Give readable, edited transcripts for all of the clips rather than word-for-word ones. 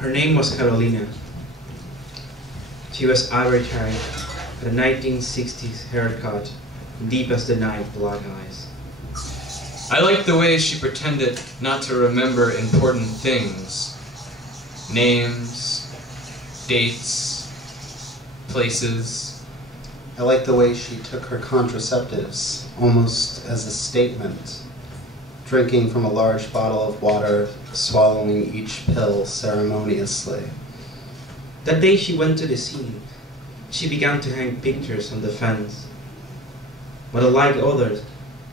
Her name was Carolina. She was ivory-haired, had a 1960s haircut, and deep as the night black eyes. I liked the way she pretended not to remember important things. Names, dates, places. I liked the way she took her contraceptives, almost as a statement, drinking from a large bottle of water, swallowing each pill ceremoniously. That day she went to the scene, she began to hang pictures on the fence. But unlike others,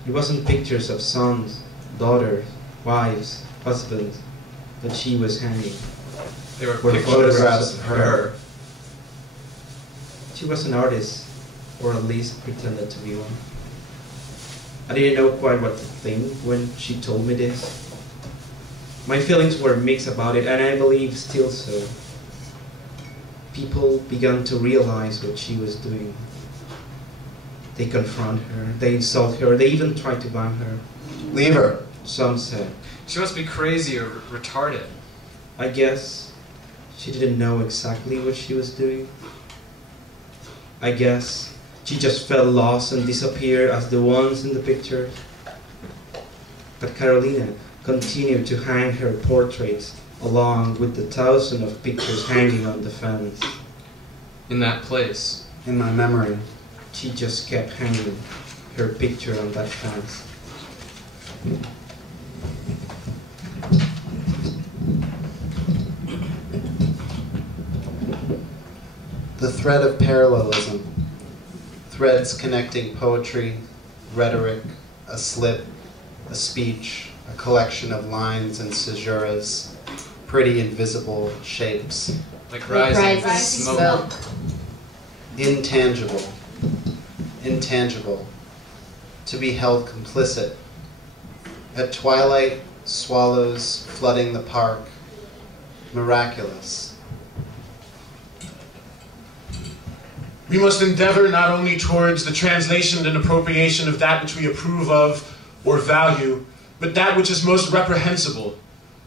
it wasn't pictures of sons, daughters, wives, husbands that she was hanging. They were photographs of her. She was an artist, or at least pretended to be one. I didn't know quite what to think when she told me this. My feelings were mixed about it, and I believe still so. People began to realize what she was doing. They confront her, they insult her, they even try to ban her. Leave her. Some said. She must be crazy or retarded. I guess she didn't know exactly what she was doing. I guess she just felt lost and disappeared as the ones in the pictures. But Carolina continued to hang her portraits along with the thousands of pictures hanging on the fence. In that place. In my memory. She just kept hanging her picture on that fence. The thread of parallelism. Threads connecting poetry, rhetoric, a slip, a speech, a collection of lines and caesuras, pretty invisible shapes. Like rising smoke. Intangible. Intangible. To be held complicit. At twilight, swallows flooding the park. Miraculous. We must endeavor not only towards the translation and appropriation of that which we approve of or value, but that which is most reprehensible,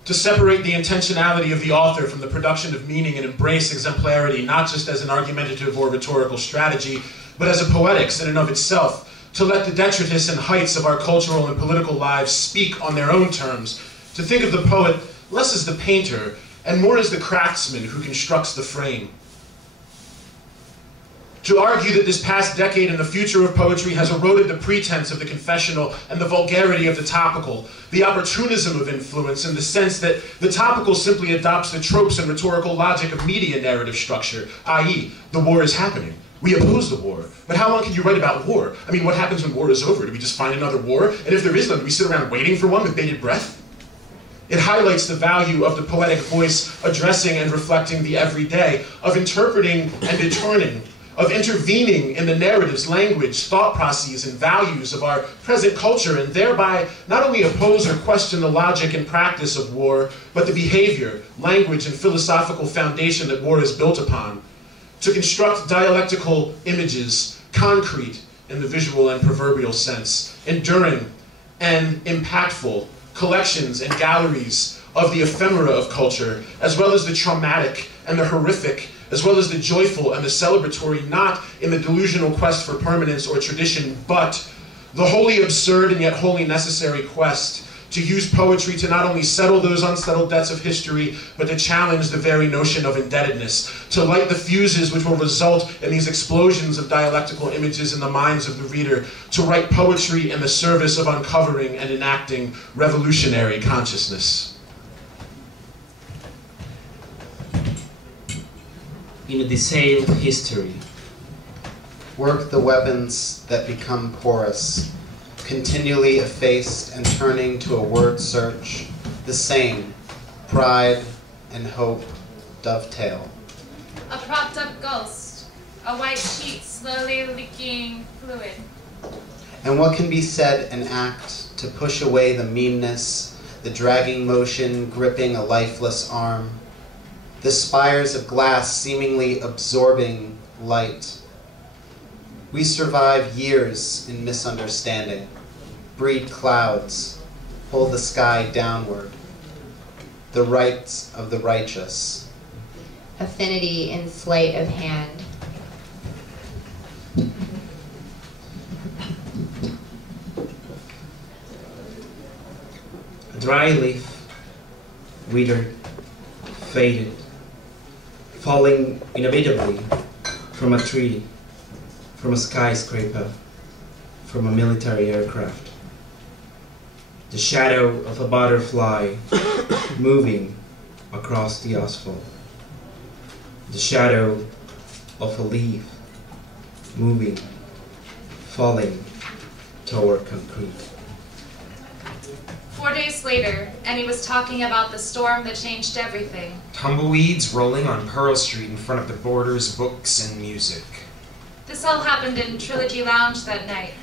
to separate the intentionality of the author from the production of meaning and embrace exemplarity, not just as an argumentative or rhetorical strategy, but as a poetics in and of itself, to let the detritus and heights of our cultural and political lives speak on their own terms, to think of the poet less as the painter and more as the craftsman who constructs the frame. To argue that this past decade and the future of poetry has eroded the pretense of the confessional and the vulgarity of the topical, the opportunism of influence in the sense that the topical simply adopts the tropes and rhetorical logic of media narrative structure, i.e., the war is happening. We oppose the war. But how long can you write about war? I mean, what happens when war is over? Do we just find another war? And if there is none, do we sit around waiting for one with bated breath? It highlights the value of the poetic voice addressing and reflecting the everyday, of interpreting and returning, of intervening in the narratives, language, thought processes, and values of our present culture, and thereby not only oppose or question the logic and practice of war, but the behavior, language, and philosophical foundation that war is built upon. To construct dialectical images, concrete in the visual and proverbial sense, enduring and impactful collections and galleries of the ephemera of culture, as well as the traumatic and the horrific, as well as the joyful and the celebratory, not in the delusional quest for permanence or tradition, but the wholly absurd and yet wholly necessary quest to use poetry to not only settle those unsettled debts of history, but to challenge the very notion of indebtedness, to light the fuses which will result in these explosions of dialectical images in the minds of the reader, to write poetry in the service of uncovering and enacting revolutionary consciousness. In a detailed history. Work the weapons that become porous, continually effaced and turning to a word search, the same, pride and hope dovetail. A propped up ghost, a white sheet slowly leaking fluid. And what can be said and act to push away the meanness, the dragging motion gripping a lifeless arm, the spires of glass seemingly absorbing light. We survive years in misunderstanding, breed clouds, pull the sky downward. the rights of the righteous. Affinity in sleight of hand. A dry leaf, withered, faded, falling inevitably from a tree, from a skyscraper, from a military aircraft. The shadow of a butterfly moving across the asphalt. The shadow of a leaf moving, falling toward concrete. 4 days later, and he was talking about the storm that changed everything. Tumbleweeds rolling on Pearl Street in front of the Borders Books and Music. This all happened in Trilogy Lounge that night.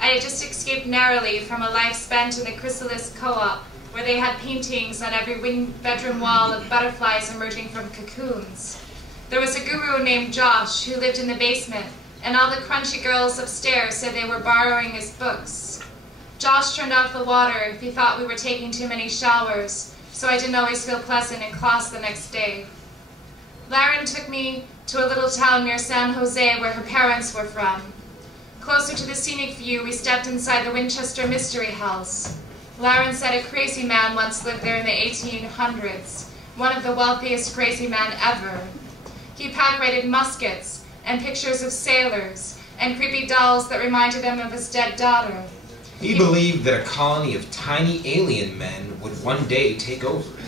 I had just escaped narrowly from a life spent in the Chrysalis Co-op, where they had paintings on every bedroom wall of butterflies emerging from cocoons. There was a guru named Josh who lived in the basement, and all the crunchy girls upstairs said they were borrowing his books. Josh turned off the water if he thought we were taking too many showers, so I didn't always feel pleasant in class the next day. Lauren took me to a little town near San Jose where her parents were from. Closer to the scenic view, we stepped inside the Winchester Mystery House. Lauren said a crazy man once lived there in the 1800s, one of the wealthiest crazy men ever. He pack-rated muskets and pictures of sailors and creepy dolls that reminded him of his dead daughter. He believed that a colony of tiny alien men would one day take over.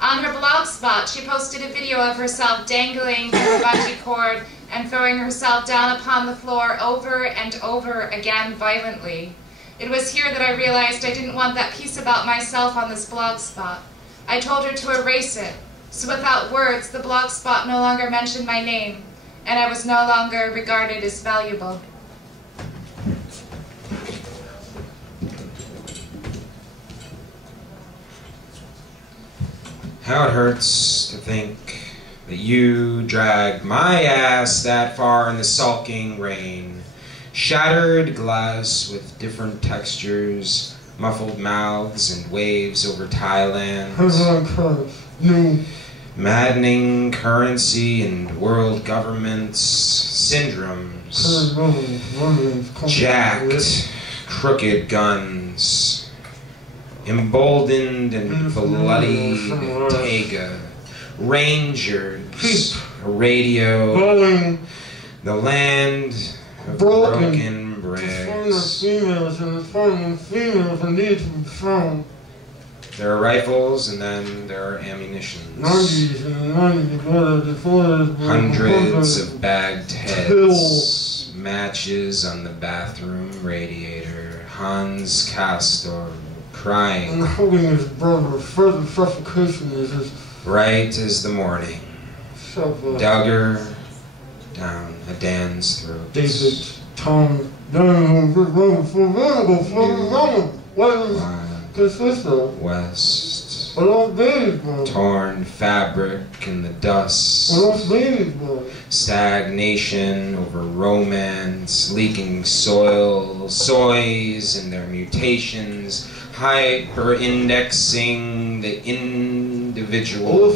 On her blog spot, she posted a video of herself dangling from a bungee cord and throwing herself down upon the floor over and over again violently. It was here that I realized I didn't want that piece about myself on this blog spot. I told her to erase it, so without words, the blog spot no longer mentioned my name, and I was no longer regarded as valuable. How it hurts to think that you dragged my ass that far in the sulking rain. Shattered glass with different textures, muffled mouths and waves over Thailand. Maddening currency and world governments, syndromes, jacked, crooked guns. Emboldened and bloody Tega, Rangers, a radio, the land of broken bricks. There are rifles and then there are ammunitions. Hundreds of bagged heads, matches on the bathroom radiator, Hans Castor. Crying. And holding his brother, further suffocation is his... Right as the morning. Dagger down a Dan's throat. David, Tom, West. Torn fabric in the dust. Stagnation over romance. Leaking soil. Soys and their mutations. Hyper-indexing the individual.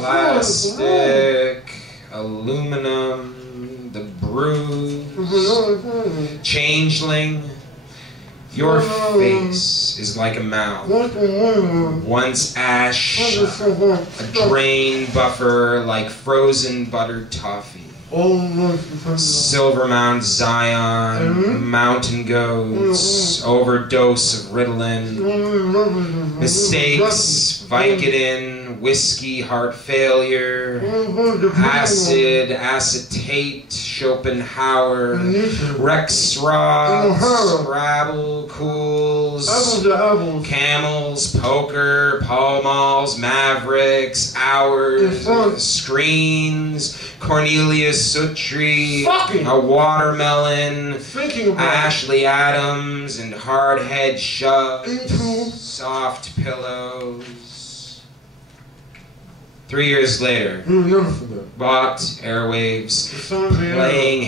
Plastic, aluminum, the bruise, changeling. Your face is like a mouth. Once ash, a drain buffer like frozen buttered toffee. Silver Mount Zion, mountain goats, overdose of Ritalin, mistakes, Vicodin, whiskey, heart failure, acid, acetate, Schopenhauer, Rexroth, Scrabble, Cools, Camels, Poker, Pall Malls, Mavericks, Hours, Screens, Cornelius Suttree, a watermelon, Ashley Adams, and hard head shoves, soft pillows. 3 years later, balked airwaves, playing